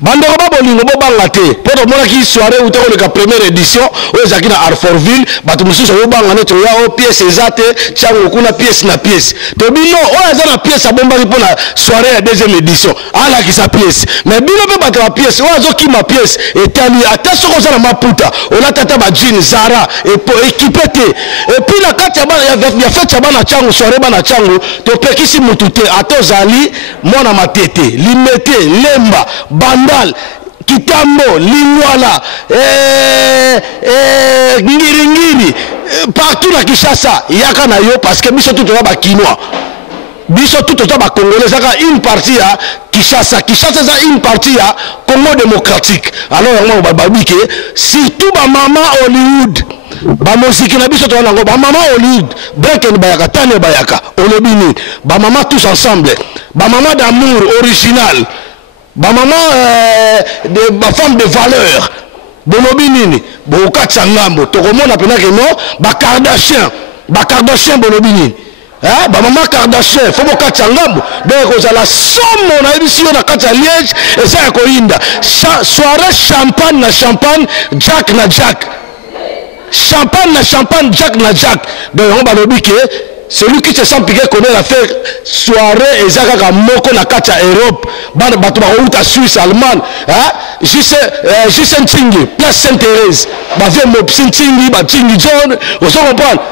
bandeko ba bolingo bo banga te poto mona ki soirée ou to le première édition o ezaki na Arfortville bato mususu bo banga ne to ya o pièce ezate chango kuna pièce na pièce to bino o eza na pièce abombaki pona soirée ya deuxième édition ala ki sa pièce mais bino pe bato la pièce o azo ki ma pièce etali ata soko za na maputa o la tata ba jean Zara équipé te et puis la kati ya fête ya bana chango soirée bana chango to pekisi mutu te atozali mona matete limete lemba bandal kitambo lingwala ngiri partout na Kinshasa yaka na yo parce que biso tout ba kinois biso tout ba congolais zaka une partie à Kinshasa za une partie à Congo démocratique alors yango ba babike surtout ba mama Hollywood ba musique na biso to nango ba mama Hollywood break bayaka tane bayaka olobini ba mama tous ensemble ba mama d'amour original ba mama ba femme de valeur bolobini bokatsa ngambo to komona pena ke non ba Kardashian bolobini hein ba mama Kardashian faut bokatsa ngambo donc ozala somo na émission na kati ya Liège et ça ya koinda soirée champagne na champagne Jack na Jack champagne na champagne Jack na Jack donc on va le que celui qui se sent piqué connaît la faire soirée et Zaka moko na kati ya Europe bana bato ba outa Suisse Allemagne hein juste Ntingi place Sainte-Thérèse ba vie Mopsi Ntingi ba Ntingi John on se comprend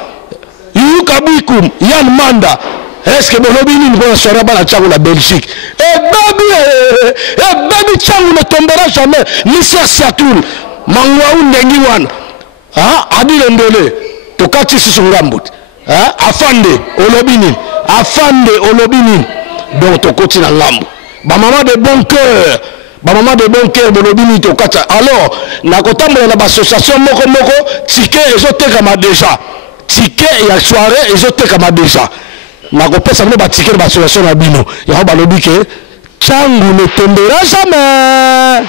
Yuka Bikum Yann Manda est-ce que bolobini ni soirée bana chango la Belgique et baby chango ne tombera jamais ni Saturne mangwa undengi wana ah adile ndole tokati sisi ngambut ah afande olobini donc tokoti na ngambo ba maman de bon cœur bolobini tokata alors na kotambola na association moko ticket ezoteka ma déjà ticket ya soirée ezoteka ma déjà na kopesa mne ba ticket ba association na bino ya ba lobi ke changu ne tombera jamais